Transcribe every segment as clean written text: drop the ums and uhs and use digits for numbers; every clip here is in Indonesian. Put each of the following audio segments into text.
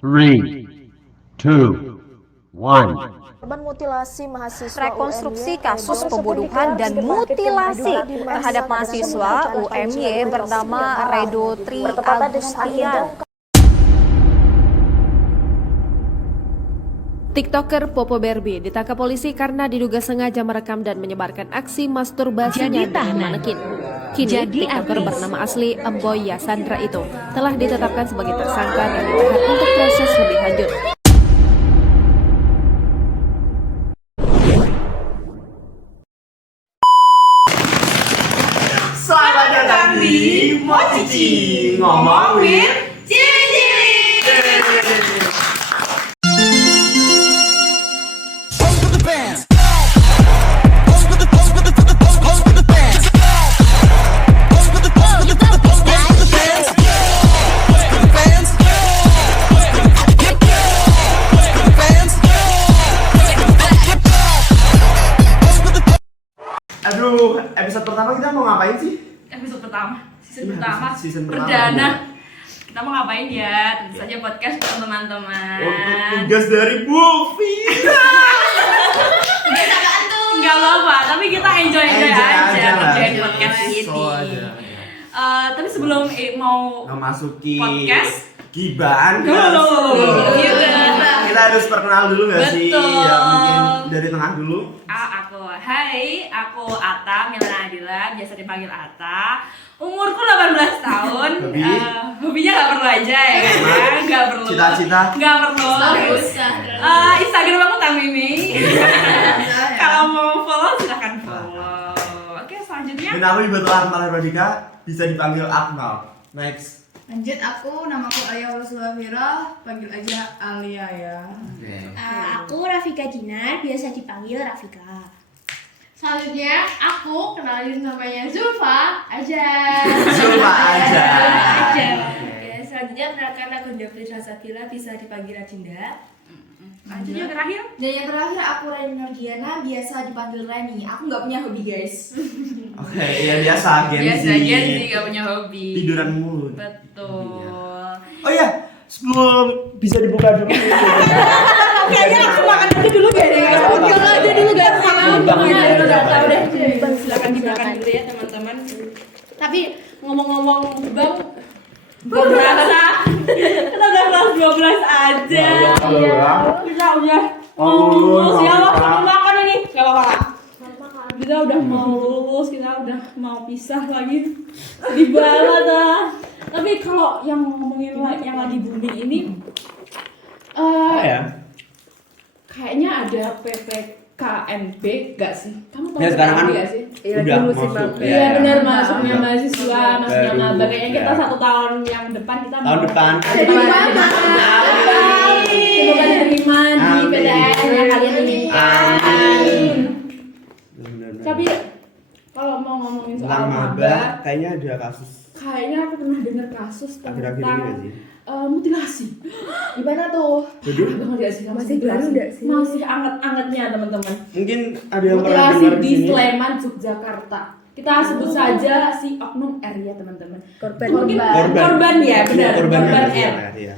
Three, two, one. Korban mutilasi mahasiswa Rekonstruksi UMY, kasus baru pembunuhan seperti dan kita mutilasi di masa terhadap pada mahasiswa rencana UMY kajian bernama yang Redo Tri bertepatan dengan Agustian. TikToker Popo Barbie ditangkap polisi karena diduga sengaja merekam dan menyebarkan aksi masturbasinya dengan manekin. Kini, TikToker bernama asli Emboy Yasandra itu telah ditetapkan sebagai tersangka dan ditahan untuk proses lebih lanjut. Selamat datang di Mochichi ngomongin ciri-ciri. Aduh, episode pertama kita mau ngapain sih? Episode pertama, Season pertama. perdana. Kita mau ngapain ya? Tentu saja podcast dengan teman-teman. Tugas dari Buffy. Enggak apa-apa, tapi kita enjoy aja lah. ngerjain podcast ini. Tapi sebelum mau Memasuki podcast, Gibaan. Gibah. Kita harus perkenal dulu gak sih? Betul. Ya mungkin dari tengah dulu. Hai, aku Atta Milana Adila, biasa dipanggil Atta. Umurku 18 tahun. Hobi? Hobinya nggak perlu aja ya kan? Nggak perlu. Cita-cita? Nggak perlu. Instagram aku Tamimi. Kalau mau follow silahkan follow. Oke, selanjutnya. Dan aku juga telah Akmal Herodika, bisa dipanggil Akmal. Next. Lanjut, namaku Alia Wasulafira, panggil aja Alia ya. Aku Rafika Jinar, biasa dipanggil Rafika. Selanjutnya, aku kenalin namanya Zulfa aja. Zulfa aja. Ya, selanjutnya kenalkan aku David Rasatila, bisa dipanggil Rajinda. Lanjut yang terakhir. Dan yang terakhir aku Reni Nordiana, biasa dipanggil Reni. Aku nggak punya hobi guys. Oke, ya biasa Gen Z. Biasa Gen Z nggak punya hobi. Tiduran mulu. Betul. Oh iya, sebelum bisa dibuka dulu. Kayaknya aku makan dulu kayaknya. Makan aja dulu guys. Udah tahu deh. Silakan dimakan dulu ya teman-teman. Tapi ngomong-ngomong bang, gue merasa kita udah kelas 12 aja. Kita udah mau lulus ya, mau makan ini nggak apa-apa. Kita udah mau lulus, kita udah mau pisah lagi. Sedih banget ah. Tapi kalau yang ngomongin yang lagi booming ini, ya. kayaknya ada PPKMB gak sih? Kamu tahu Ya, sekarang kan PPKMB gak sih? udah masuk. Iya benar, masuknya Udah. mahasiswa, masuknya Baru, maba. Kayaknya kita ya. 1 tahun yang depan kita Tahun depan. Semoga diterima di Amin. PTN yang kalian inginkan. Amin. Tapi kalau mau ngomongin soal Tentang maba, maba, kayaknya ada kasus kayaknya aku pernah dengar kasus akhir-akhir ini tentang gak sih? mutilasi. Gimana tuh? Waduh, Banget gak sih? Masih baru nggak sih? Masih anget-angetnya teman-teman. mungkin ada yang pernah Mutilasi dengar di di sini. Sleman, Yogyakarta. Kita sebut saja si oknum R ya teman-teman. Korban. Korban ya, benar. Korban Korban ya, R. iya.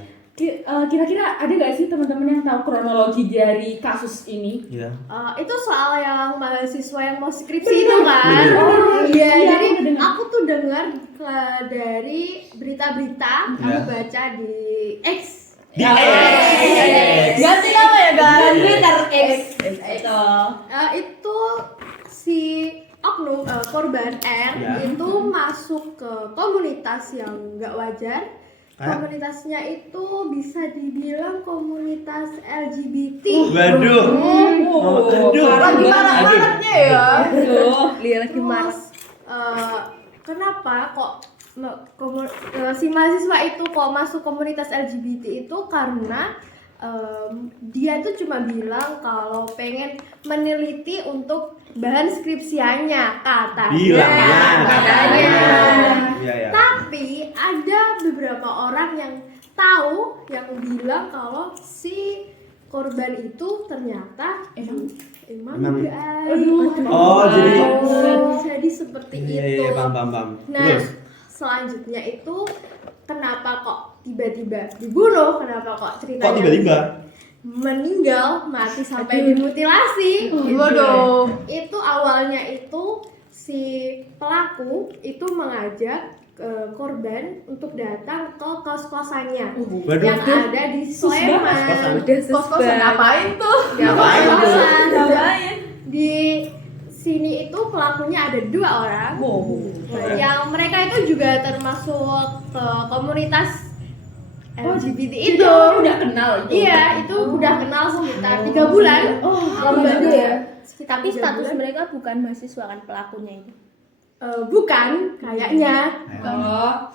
Kira-kira ada nggak sih teman-teman yang tahu kronologi dari kasus ini? Iya. Itu soal yang mahasiswa yang mau skripsi Bener. itu kan? Bener. Oh iya, Iya, jadi aku dengar. aku tuh dengar dari berita-berita, aku Iya. baca di X. Di Ganti nama ya guys. Twitter X itu. Itu si oknum korban R Ya. itu masuk ke komunitas yang nggak wajar. Komunitasnya itu bisa dibilang komunitas LGBT. Waduh. Aduh. Lagi marak-maraknya ya. Dia lagi kenapa kok si mahasiswa itu kok masuk komunitas LGBT itu karena dia tuh cuma bilang kalau pengen meneliti untuk bahan skripsianya katanya. Iya, ya. Tapi ada beberapa orang yang tahu yang bilang kalau si korban itu ternyata emang gay. Oh, Jadi seperti Iya, itu. iya, paham. Nah, Terus? selanjutnya itu kenapa kok tiba-tiba dibunuh. Kenapa kok ceritanya? Kok tiba-tiba? Meninggal, mati sampai dimutilasi. Waduh. Itu awalnya itu si pelaku itu mengajak korban untuk datang ke kos-kosannya Waduh. yang ada di Sleman. Kos-kosan ngapain tuh? Ngapain? Ngapain? Di sini itu pelakunya ada 2 orang. Yang mereka itu juga termasuk komunitas LGBT itu. Udah kenal itu. Iya, itu udah kenal sekitar 3 bulan. Lama juga ya. Sekitar Tapi 3 status bulan. mereka bukan mahasiswa kan pelakunya itu. Bukan, kayaknya. Oh.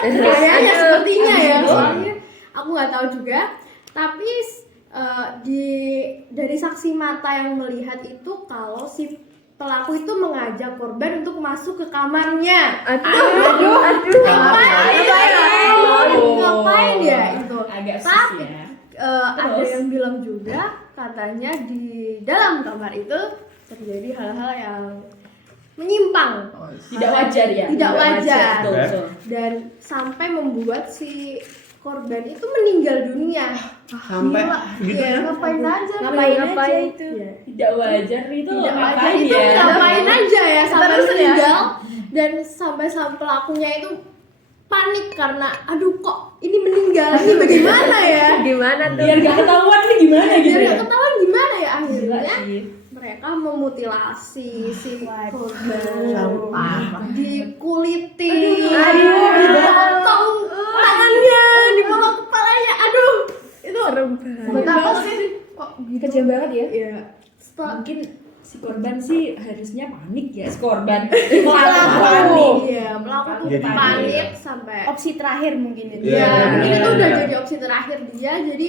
Kayaknya sepertinya ya. Soalnya aku nggak tahu juga. Tapi dari saksi mata yang melihat itu kalau si pelaku itu mengajak korban untuk masuk ke kamarnya. Ngapain ya itu? Agak sus Tapi ya. ada yang bilang juga katanya di dalam kamar itu terjadi hal-hal yang menyimpang, Tidak wajar ya. Tidak wajar. Betul, betul. dan sampai membuat si korban itu meninggal dunia. Sampai gitu Iya, ya? Ngapain aja? Ngapain itu? Iya. Tidak wajar itu Tidak wajar ngapain itu ya? ngapain aja ya sampai Terusin ya. meninggal dan sampai pelakunya itu panik karena aduh kok ini meninggal ini bagaimana ya? Gimana tuh? Biar gak ketahuan nih gimana gitu Biar ya. nggak ketahuan gimana ya Gila akhirnya sih. mereka memutilasi si korban, Sampah. dikuliti, Aduh. dipotong tangannya, dipotong kepalanya, aduh itu Buat apa sih? Kok kejam banget ya? ya setelah Mungkin si korban sih harusnya panik ya, si korban pelaku panik. iya pelaku tuh Jadi, panik sampai Opsi terakhir mungkin itu. Iya, ya mungkin itu udah iya. jadi opsi terakhir dia, jadi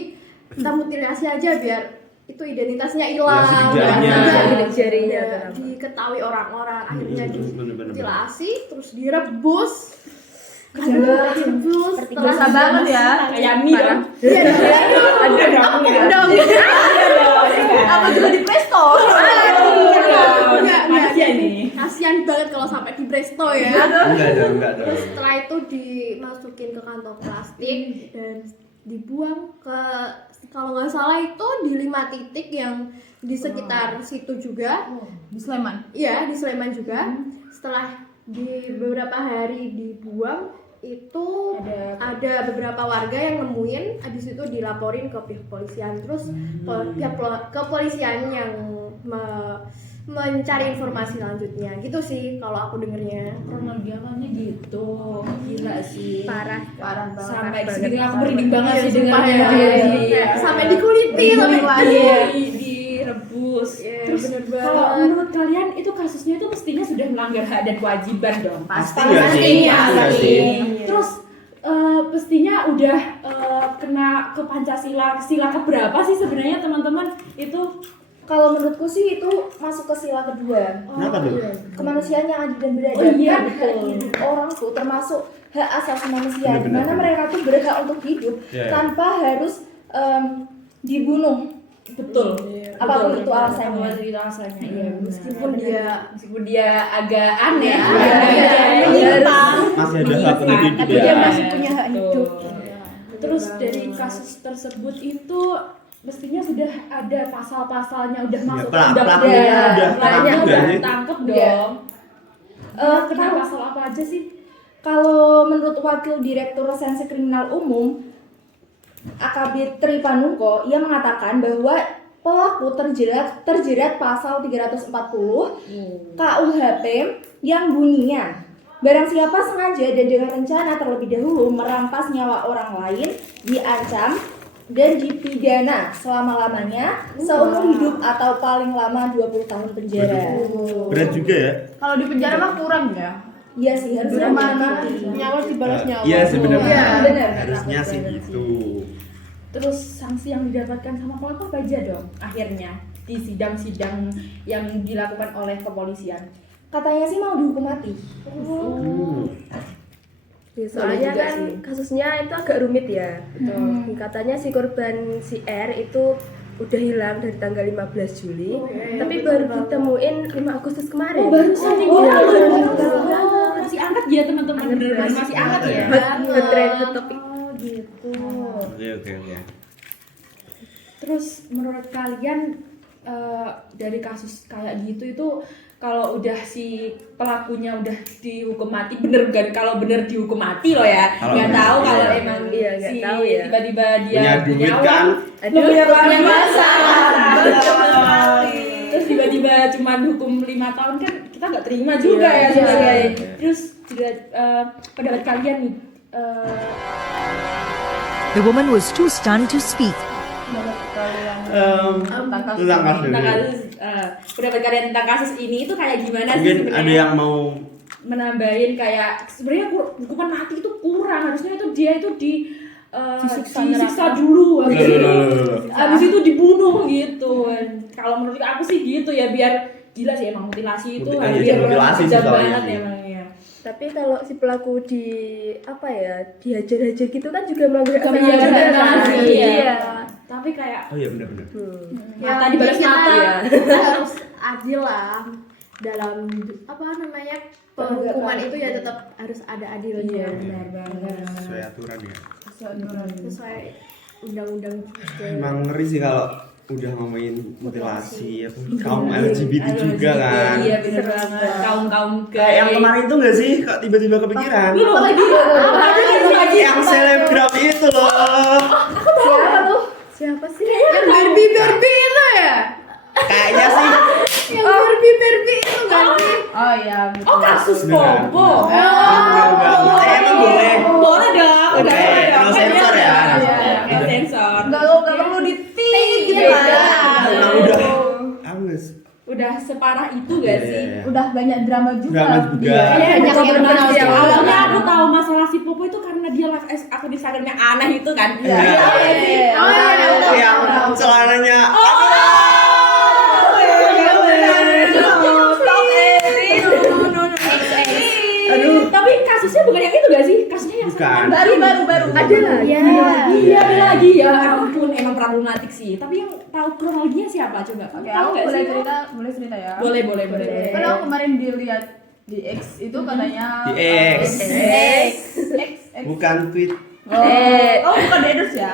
kita mutilasi aja biar itu identitasnya hilang, Ya, setidaknya. Jari-jarinya ya, kenapa? diketahui orang-orang, akhirnya Bener-bener. dimutilasi terus direbus. Kejam banget. Direbus Berasa banget ya. Kayak mie dong. Iya, Ada dong. dong. Apa juga di Presto? Enggak, Manusia ini. kasihan banget kalau sampai di presto ya. Enggak dong. Terus setelah itu dimasukin ke kantong plastik dan dibuang ke, kalau nggak salah itu di 5 titik yang di sekitar situ juga. Di Sleman. Iya, di Sleman juga. Setelah di beberapa hari dibuang itu ada beberapa warga yang nemuin, habis itu dilaporin ke pihak kepolisian. Terus pihak kepolisian yang mencari informasi selanjutnya. Gitu sih kalau aku dengernya. Kronologi awalnya gitu. Gila sih. Parah Parah banget. Sampai di sini aku merinding banget sih dengarnya. Iya, sampai dikuliti sampai direbus. Terus Kalau menurut kalian itu kasusnya itu mestinya sudah melanggar hak dan kewajiban dong. Pasti nggak sih? Pastinya. Iya sih. Terus pastinya udah kena ke Pancasila, sila keberapa sih sebenarnya teman-teman itu? Kalau menurutku sih itu masuk ke sila kedua. Kenapa tuh? Kemanusiaan yang adil dan beradab. Oh iya, Kan betul. hak hidup orang tuh termasuk hak asasi manusia, di Benar-benar. mana mereka tuh berhak untuk hidup Iya. tanpa harus dibunuh. Betul. Apapun Betul. itu alasannya. Apapun itu alasannya. Iya, meskipun meskipun dia agak aneh, Masih ada hak untuk hidup Tapi ya. dia masih punya hak hidup. Terus dari kasus tersebut itu mestinya sudah ada pasal-pasalnya, udah masuk pelakunya udah pelakunya ketangkep udah nggak sih? ketangkep Iya. dong. Kena pasal apa aja sih? Kalau menurut Wakil Direktur Reserse Kriminal Umum AKB Tri Panungko, ia mengatakan bahwa pelaku terjerat pasal 340 KUHP yang bunyinya barang siapa sengaja dan dengan rencana terlebih dahulu merampas nyawa orang lain diancam dan dipidana selama-lamanya seumur hidup atau paling lama 20 tahun penjara. Berat juga ya? Kalau di penjara mah kurang ya. Iya sih, harusnya mati. Nyawa dibalas nyawa. Iya sebenarnya. Iya, benar. Harusnya sih gitu. Terus sanksi yang didapatkan sama pelaku apa aja dong akhirnya di sidang-sidang yang dilakukan oleh kepolisian? Katanya sih mau dihukum mati. Ya, soalnya kan kasusnya itu agak rumit ya. Katanya si korban si R itu udah hilang dari tanggal 15 Juli, tapi baru ditemuin 5 Agustus kemarin. Barusan Iya, masih hangat ya teman-teman, beneran masih hangat ya. Hot trend, hot topic Oke. Terus menurut kalian dari kasus kayak gitu itu kalau udah si pelakunya udah dihukum mati bener kan? Kalau bener dihukum mati loh ya, Kalau nggak bener, tahu iya. kalau emang Iya, nggak si tahu ya. tiba-tiba dia Punya duit kan? punya uang masa, sekali. terus tiba-tiba cuma hukum 5 tahun kan kita nggak terima juga ya sebagai. Terus juga pendapat kalian nih. The woman was too stunned to speak. Tentang kasus Tentang ini. kasus, pendapat kalian tentang kasus ini itu kayak gimana sih Mungkin sebenarnya? ada yang mau Menambahin kayak sebenarnya hukuman mati itu kurang, harusnya itu dia itu disiksa dulu habis itu dibunuh gitu. Kalau menurut aku sih gitu ya, biar gila sih emang mutilasi itu Mutilasi sih kejam soalnya banget sih. emang ya. Tapi kalau si pelaku dihajar-hajar gitu kan juga melanggar Tapi asasi ya juga benar kan? sih, Iya. iya. Tapi kayak Oh iya benar. mata dibalas kita mata. harus adil lah dalam penghukuman itu ya tetap harus ada adilnya. Benar banget. Sesuai aturan ya. Sesuai undang-undang juga. Emang ngeri sih kalau udah ngomongin mutilasi apa kaum LGBT juga kan. Iya benar banget. Kaum Kayak yang kemarin tuh nggak sih kok tiba-tiba kepikiran? lagi Yang selebgram itu loh. Siapa tuh? Siapa sih? Yang Barbie itu ya? Kayaknya sih. Yang Barbie itu nggak sih? Oh iya, betul. Oh kasus Beneran. Popo. Emang boleh. Boleh dong. Oke, no sensor ya. No sensor. Nggak perlu ditit gitu ya. Emang udah. Angus. Udah separah itu gak sih? Udah banyak drama juga. Drama juga. Iya, Banyak yang kontroversi. kenal juga. Awalnya aku tahu masalah si Popo itu karena dia live akun Instagramnya aneh itu kan. Iya. Yang celananya. Aduh, tapi kasusnya bukan yang itu gak sih? Kasusnya yang Bukan. Baru. Ada lagi. Iya, ada lagi ya. Ampun, emang problematik sih. Tapi yang tahu kronologinya siapa coba? Oke, Tahu aku nggak boleh sih? cerita ya. Boleh. Kan aku kemarin dilihat di X itu katanya Di X. X. Bukan tweet. Oh, bukan di Edus ya.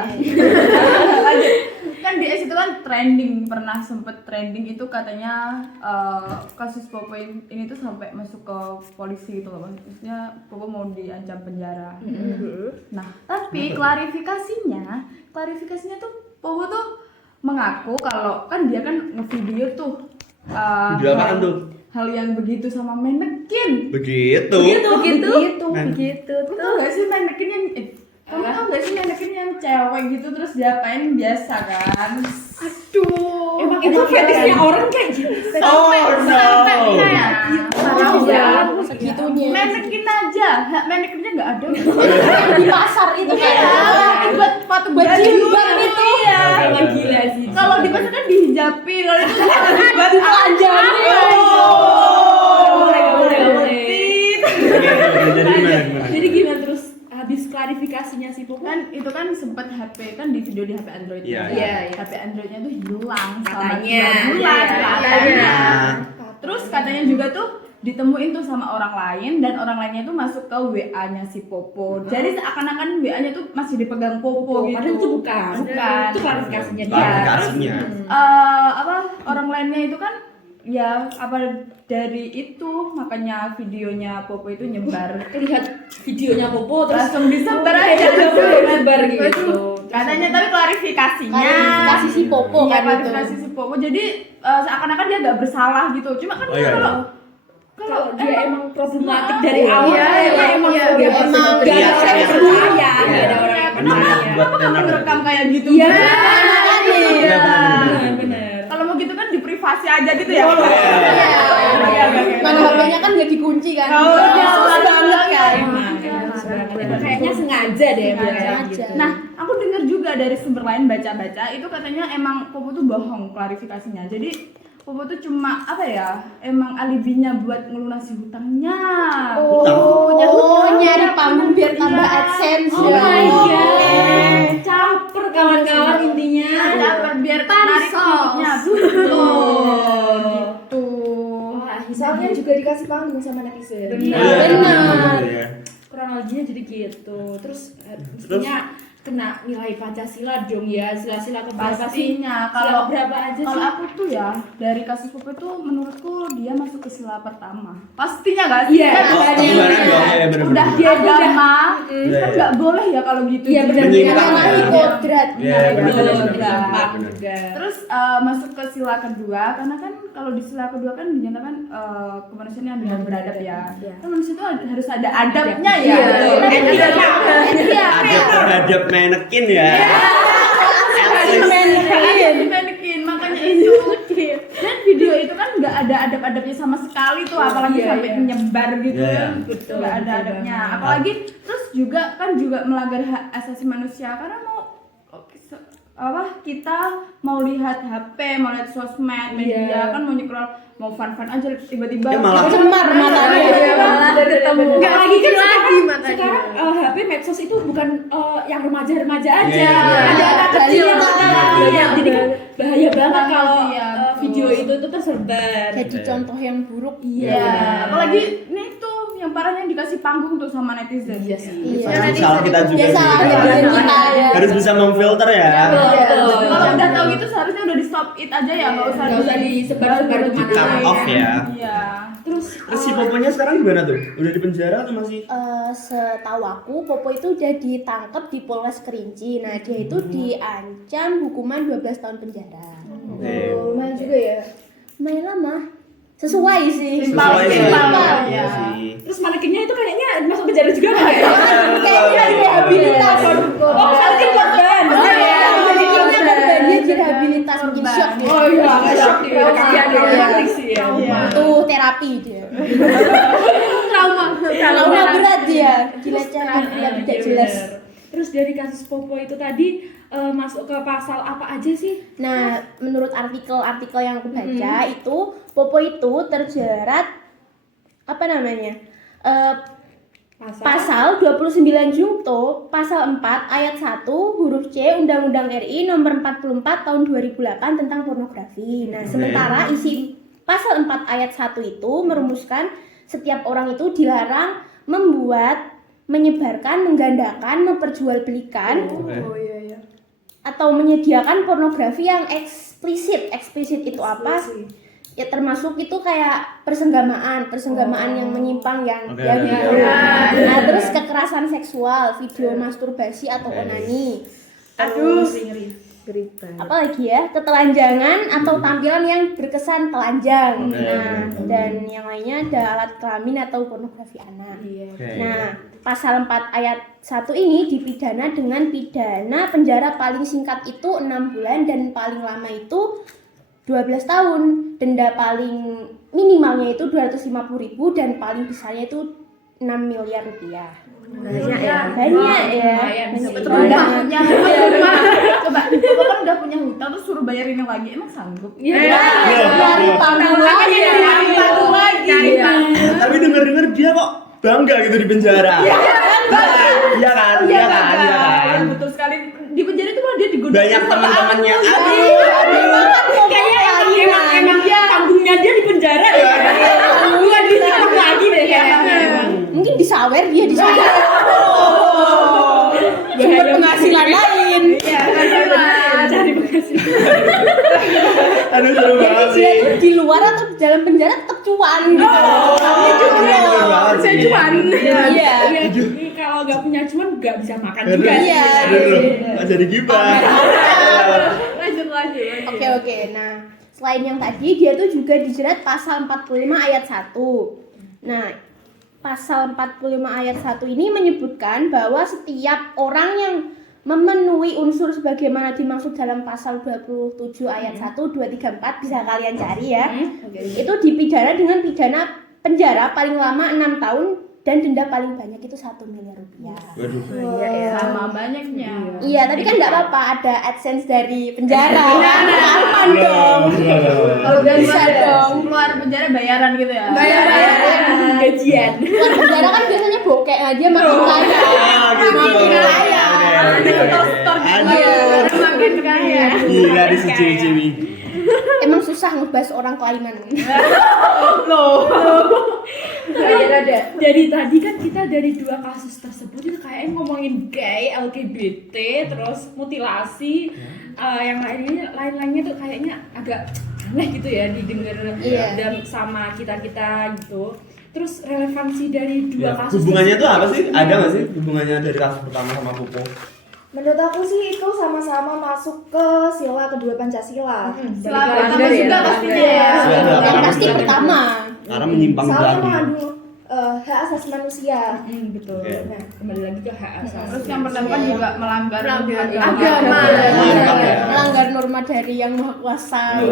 Lanjut. Kan di X itu kan pernah sempet trending itu katanya kasus Popo ini tuh sampai masuk ke polisi gitu loh, maksudnya Popo mau diancam penjara. Nah, tapi klarifikasinya tuh Popo tuh mengaku kalau kan dia kan ngevideo tuh Video apaan tuh? hal yang begitu sama manekin. Begitu. Begitu. Tuh. Tahu gak sih manekin yang kamu tau gak sih manekin yang cewek gitu terus diapain biasa kan? Aduh. Emang itu fetishnya orang kayak gitu. Oh no. Parah ya. Segitunya. Manekin aja. Manekinnya nggak ada. Di pasar itu kan. Iya. Buat sepatu baju jilbab itu ya. Emang gila sih. Kalau di pasar kan dihijabin, kalau itu buat Boleh. Jadi gimana terus habis klarifikasinya si Popo? kan itu kan sempat HP kan di video di HP Android. Iya, iya. HP Androidnya tuh hilang Katanya. katanya. Terus katanya juga tuh ditemuin tuh sama orang lain dan orang lainnya tuh masuk ke WA-nya si Popo. Jadi seakan-akan WA-nya tuh masih dipegang Popo gitu. Padahal itu bukan. Bukan. Itu klarifikasinya dia. Klarifikasinya. Orang lainnya itu kan ya dari itu makanya videonya Popo itu nyebar. Lihat videonya Popo terus Langsung disebar aja nyebar gitu. katanya, tapi klarifikasinya Klarifikasi si Popo iya, kan itu. klarifikasi si Popo, jadi seakan-akan dia gak bersalah gitu, cuma kan Oh, iya, Kalau dia emang problematik dari awal, iya, emang iya, dia emang gak iya, ada orang iya. yang percaya, Iya. gak ada orang yang percaya. kenapa kamu ngerekam kayak gitu? Iya, Iya. benar. Kalau mau gitu kan di privasi aja gitu ya. Iya. Mana HP-nya kan gak dikunci kan. Oh, iya, Susah banget kan. Kayaknya sengaja deh dia kayak Sengaja. gitu. Nah, aku dengar juga dari sumber lain baca-baca itu katanya emang Popo tuh bohong klarifikasinya. Jadi Popo tuh cuma emang alibinya buat ngelunasi hutangnya. Nyari panggung biar tambah AdSense. Oh my god, caper kawan-kawan intinya. Dapat biar narik pengikutnya. Gitu. Soalnya juga dikasih panggung sama netizen. Benar. Kronologinya jadi gitu. Terus mestinya kena nilai Pancasila dong ya, sila-sila keberapa sih? Pastinya. Sila berapa aja Kalau sih? aku tuh ya dari kasus Popo itu menurutku dia masuk ke sila pertama. Pastinya nggak sih? Iya, Kan Oh, gimana dong? Ya, bener-bener. udah di agama, Iya, kan iya. nggak boleh ya kalau gitu. Iya benar Menyimpang benar. ya. kodrat. Iya, benar. Terus masuk ke sila kedua, karena kan kalau di sila kedua kan dinyatakan kemanusiaan yang dengan beradab ya. Kan manusia itu harus ada adabnya ya. Iya. Adab terhadap manekin ya. Manekin, makanya itu. Dan video itu kan nggak ada adab-adabnya sama sekali tuh, apalagi sampai menyebar gitu Iya. kan. Nggak ada adabnya. Apalagi terus juga kan juga melanggar hak asasi manusia karena kita mau lihat HP, mau lihat sosmed, media kan mau nyekrol, mau fun aja tiba-tiba malah Cemar matanya. Ketemu. Enggak lagi kan lagi matanya. sekarang HP medsos itu bukan yang remaja-remaja aja. Iya. Ada anak kecil yang Iya. jadi kan bahaya banget kalau Iya, video itu tersebar. Jadi contoh yang buruk. Iya, apalagi ini tuh yang parahnya dikasih panggung tuh sama netizen. Iya sih. Iya. Salah kita juga Ya sih. salah kita ya. Harus bisa memfilter ya. Kalau udah tahu itu seharusnya udah di stop it aja ya, nggak usah disebar-sebar kemana. Cut off ya. Iya. Terus Terus si Poponya sekarang gimana tuh? Udah di penjara atau masih? Setahu aku Popo itu udah ditangkap di Polres Kerinci. Nah, dia itu diancam hukuman 12 tahun penjara. lumayan juga ya. Lumayan lama. Sesuai sih. Sesuai sih. Simpel. Iya sih. Terus manekinnya itu kayaknya masuk penjara juga nggak ya? Kayaknya direhabilitas. Oh, manekin korban. Jadi kita korban dia direhabilitas mungkin shock dia. Oh iya, shock dia. Kasihan dia. Iya. Mati sih ya. Butuh terapi dia. Trauma berat dia. Dilecehkan dia tidak jelas. Terus dari kasus Popo itu tadi masuk ke pasal apa aja sih? Nah, menurut artikel-artikel yang aku baca itu Popo itu terjerat apa namanya? Pasal 29 Junto, pasal 4 ayat 1 huruf C Undang-Undang RI nomor 44 tahun 2008 tentang pornografi. Nah, sementara isi pasal 4 ayat 1 itu merumuskan setiap orang itu dilarang membuat, menyebarkan, menggandakan, memperjualbelikan atau menyediakan pornografi yang eksplisit. Eksplisit itu apa? Ya termasuk itu kayak persenggamaan yang menyimpang yang gitu. Nah, terus kekerasan seksual, video masturbasi atau onani. Aduh, ngeri. Apalagi ya, ketelanjangan atau tampilan yang berkesan telanjang. Nah, dan yang lainnya ada alat kelamin atau pornografi anak. Nah, pasal 4 ayat 1 ini dipidana dengan pidana penjara paling singkat itu 6 bulan dan paling lama itu 12 tahun. Denda paling minimalnya itu 250.000 dan paling besarnya itu 6 miliar rupiah. Banyak ya. Punya rumah. Coba, Popo kan udah punya hutang terus suruh bayarin yang lagi, emang sanggup? Dari panggung lagi. Tapi denger-denger dia kok bangga gitu di penjara. Iya kan? Betul sekali. Di penjara itu malah dia digodain Banyak sama teman-temannya. Emang dia panggungnya dia di penjara ya. Bukan ditangkap lagi deh kayaknya. Mungkin disawer dia disawer. Sumber penghasilan lain. Cari penghasilan. Aduh seru banget sih. Dia itu di luar atau di dalam penjara tetap cuan gitu. Saya cuan. Iya. Ini kalau nggak punya cuan nggak bisa makan juga. Iya. Aduh, jadi gibah. Lanjut. Oke. Nah, selain yang tadi dia tuh juga dijerat pasal 45 ayat 1. Nah, pasal 45 ayat 1 ini menyebutkan bahwa setiap orang yang memenuhi unsur sebagaimana dimaksud dalam pasal 27 ayat 1, 2, 3, 4 bisa kalian cari ya. Itu dipidana dengan pidana penjara paling lama 6 tahun dan denda paling banyak itu 1 miliar rupiah. Waduh. Sama banyaknya. Iya, tapi kan nggak apa-apa ada AdSense dari penjara. Aman dong. Kalau udah Bisa dong. keluar penjara bayaran gitu ya. Bayaran. Gajian. Keluar penjara kan biasanya bokek aja makin kaya. Makin kaya. Makin kaya. Gila di ciwi-ciwi. Emang susah ngebahas orang kelainan. Dari tadi kan kita dari 2 kasus tersebut itu kayaknya ngomongin gay, LGBT, terus mutilasi, yang lain-lainnya tuh kayaknya agak aneh gitu ya didengar dan sama kita gitu. Terus relevansi dari 2 kasus hubungannya tuh apa sih? Ada nggak sih hubungannya dari kasus pertama sama Popo? Menurut aku sih itu sama-sama masuk ke sila kedua Pancasila. Sila pertama juga pastinya ya. Yang pasti pertama. Karena menyimpang Soalnya lagi. mengandung hak asasi manusia. betul. Oke. Nah, kembali lagi ke hak asasi. Terus yang pertama kan juga melanggar Agama. Melanggar norma dari yang maha kuasa.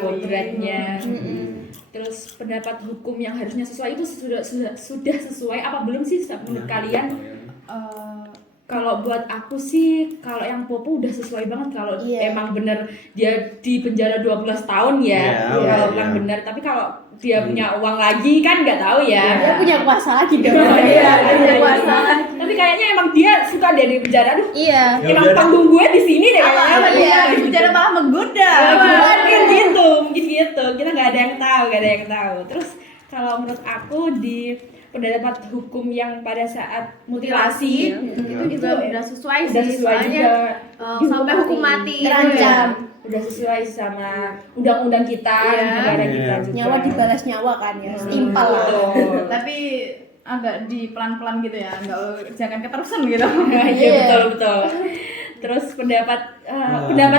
Kodratnya. Terus pendapat hukum yang harusnya sesuai itu sudah sesuai apa belum sih menurut kalian? Kalau buat aku sih, kalau yang Popo udah sesuai banget kalau emang bener dia di penjara 12 tahun ya, kalau emang bener. Tapi kalau dia punya uang lagi kan nggak tahu ya. Dia punya kuasa lagi dong. Punya kuasa. Tapi kayaknya emang dia suka dia di penjara. Aduh, emang panggung gue di sini deh kayaknya. di penjara malah menggoda. Mungkin gitu. Kita nggak ada yang tahu. Terus kalau menurut aku di pendapat hukum yang pada saat mutilasi itu udah sesuai udah sih, sesuai soalnya juga sampai hukum mati terancam. udah sesuai sama undang-undang kita dan negara kita juga. Nyawa dibalas nyawa kan ya, setimpal lah. Tapi agak di pelan-pelan gitu ya, jangan keterusan gitu. Iya betul. Terus pendapat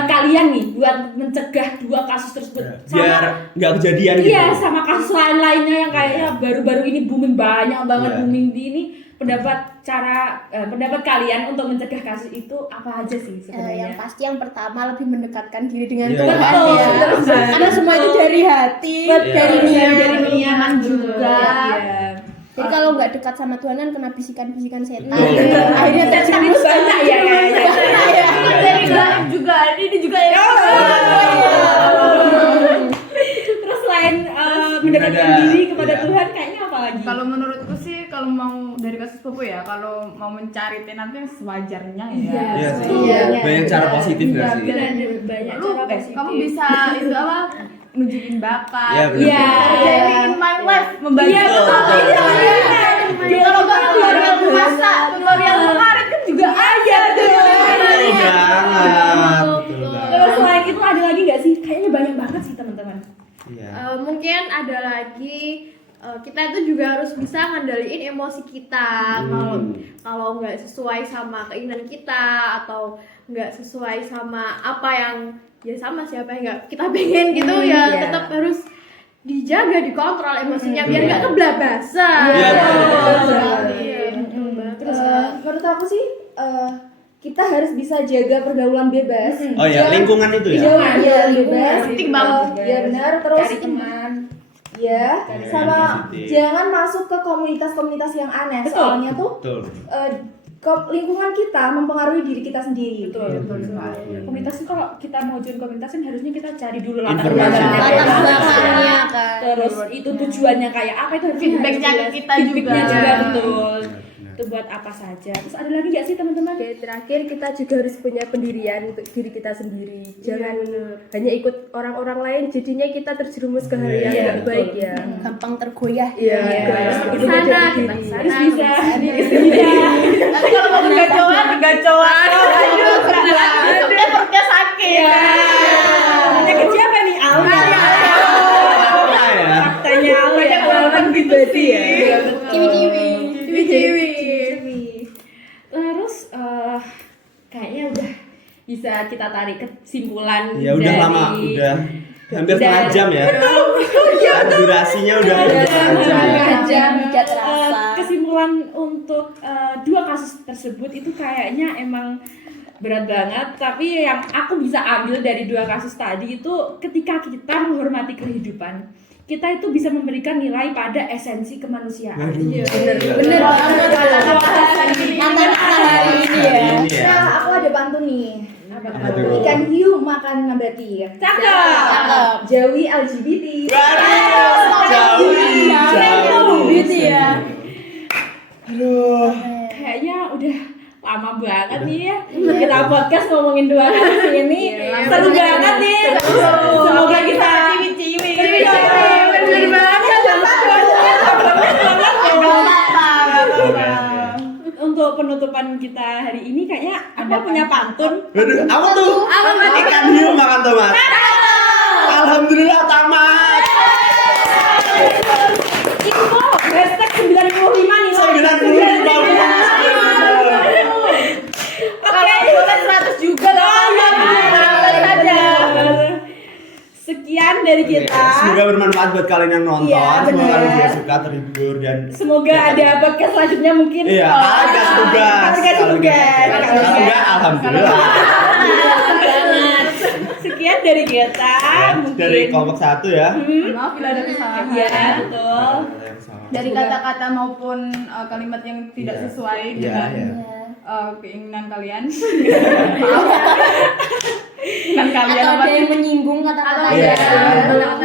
kalian nih buat mencegah 2 kasus tersebut Biar nggak kejadian gitu. Iya, sama kasus lainnya yang kayaknya baru-baru ini booming banyak banget booming di ini. Pendapat kalian untuk mencegah kasus itu apa aja sih sebenarnya? Yang pasti yang pertama lebih mendekatkan diri dengan Iya. Tuhan Betul, ya. betul. Karena semua itu dari hati, dari niat juga. Jadi kalau nggak dekat sama Tuhan kan kena bisikan-bisikan setan. Akhirnya terjerumus banyak ya. Dari gaib juga, ini juga ya. Terus selain mendekatkan diri kepada Tuhan, kayaknya apa lagi? Kalau menurutku sih, kalau mau dari kasus Popo ya, kalau mau mencari tenannya sewajarnya ya. Iya sih. Banyak cara positif nggak sih? Banyak Lu, cara positif. kamu bisa itu apa? Nunjukin bakat. Iya, benar. Jadi in my life membantu. Iya, betul. Kalau nggak tutorial masak, tutorial mengarit kan juga ada tuh. Betul banget. Terus selain itu ada lagi nggak sih? Kayaknya banyak banget sih teman-teman. Iya. Mungkin ada lagi kita itu juga harus bisa ngendaliin emosi kita. Kalau nggak sesuai sama keinginan kita atau nggak sesuai sama apa yang ya sama siapa yang nggak kita pengen gitu tetap harus dijaga, dikontrol emosinya biar nggak kebablasan. Terus menurut aku sih kita harus bisa jaga pergaulan bebas. Oh ya, lingkungan itu ya. Iya, bebas. Penting banget. Ya benar, terus Cari teman. ya, sama jangan masuk ke komunitas-komunitas yang aneh. Soalnya tuh Betul. lingkungan kita mempengaruhi diri kita sendiri. Betul sekali. Komunitas itu kalau kita mau join komunitas kan harusnya kita cari dulu latar Informasi. Belakangnya kan. Terus itu tujuannya kayak apa itu harus Feedbacknya jelas. ke kita Feedbacknya juga. juga betul. Itu buat apa saja. Terus ada lagi nggak sih teman-teman? Oke, terakhir kita juga harus punya pendirian untuk diri kita sendiri. Jangan hanya ikut orang-orang lain, jadinya kita terjerumus ke hal yang tidak baik ya. Gampang tergoyah. Iya, Kita sana, kita Harus sana. bisa. Tapi kalau mau kegacoan. Aduh, besoknya perutnya sakit. Penyakit siapa nih? Alma. Apa ya? Faktanya banyak orang gitu sih. Ciwi-ciwi. Terus kayaknya udah bisa kita tarik kesimpulan Ya udah dari- lama, udah hampir setengah jam ya. Betul. Durasinya udah hampir setengah jam. Tidak terasa. Kesimpulan untuk 2 kasus tersebut itu kayaknya emang berat banget, tapi yang aku bisa ambil dari 2 kasus tadi itu ketika kita menghormati kehidupan, kita itu bisa memberikan nilai pada esensi kemanusiaan. Bener banget kata-kata hari ini ya. Ini ya. Nah, aku ada pantun nih. Aduh. Ikan hiu makan nabati. Cakep. Jauhi LGBT. Jauh. Gitu ya. Kayaknya udah lama banget nih ya kita podcast ngomongin 2 kasus ini. Seru banget nih. Semoga kita ciwi-ciwi. Bener banget. penutupan kita hari ini kayaknya aku punya pantun. Waduh, apa tuh? Ikan hiu makan tomat. Alhamdulillah tamat. Info hashtag 95 nih. 95. Oke, boleh 100 juga loh. Sekian dari kita. Semoga bermanfaat buat kalian yang nonton. Iya, Semoga bener. kalian juga suka, terhibur dan Semoga ada podcast selanjutnya mungkin. iya, kalian dikasih tugas. Dikasih tugas. Kalau enggak, alhamdulillah. Banget. Sekian dari kita. Mungkin. Dari kelompok 1 ya. Maaf bila ada kesalahan. Iya, betul. Dari kata-kata maupun kalimat yang tidak Iya. sesuai Iya, dengan iya. keinginan kalian. Keinginan kalian Atau apa ada sih? yang menyinggung kata-kata Iya. ya.